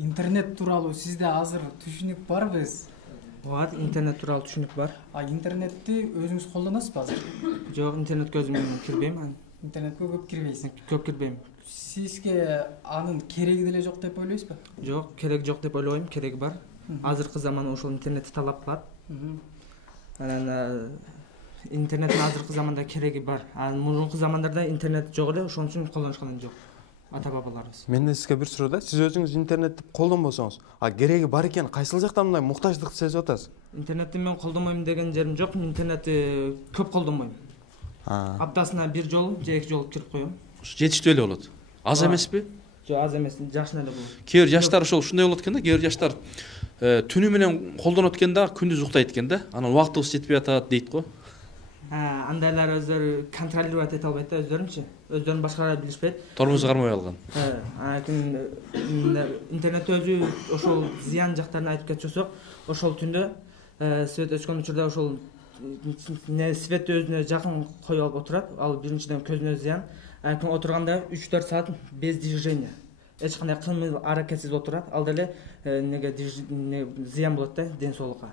Интернет тууралуу сизде азыр түшүнүк барбы? Ооба, интернет тууралуу түшүнүк бар. Интернетти өзүңүз колдоносузбу азыр? Жок, интернетке өзүм кирбейм. Интернетке көп кирбейсиз. Көп кирбейм. Сизге анын кереги деле жок деп ойлойсузбу? Жок, кереги жок деп ойлобойм, кереги бар. Азыркы заман ошол интернетти талап кылат. Анан интернеттин азыркы заманда кереги бар. Анан мурунку замандарда интернет жок эле, ошон үчүн колдонушкан жок. Ата бабаларыбыз. Менде сизге бир суроо да. Сиз өзүңүз интернетти колдонбосоңуз, кереги бар экен, кайсыл жактан мындай муктаждыкты сезип атасыз? Интернетти мен колдонбойм деген жерим жок. Интернетти көп колдонбойм. Аптасына бир жолу же эки жолу кирип коем. Жетиштүү эле болот. Аз эмеспи? Жок, аз эмес, жакшы эле болот. Кээ бир жаштар ушундай болот экен да, кээ бир жаштар түнү менен колдонот экен да, күндүз уктайт экен да. Анан убактыбыз жетпей атат дейт го. Андайлар өздөрү контролировать эте албайт да, өздөрүнчү. Өздөрүн башкара билишпейт. Тормозу кармай алган. Интернет өзү ошол зыян жактарын айтып кетчүсөк, ошол түндө свет өчкөн учурда ошол светти өзүнө жакын коюп алып отурат. Ал биринчиден көзүнө зыян. Отурганда 3-4 саат без движения. Эч кандай кыймыл аракетсиз отурат. Ал деле зыян болот да ден соолукка.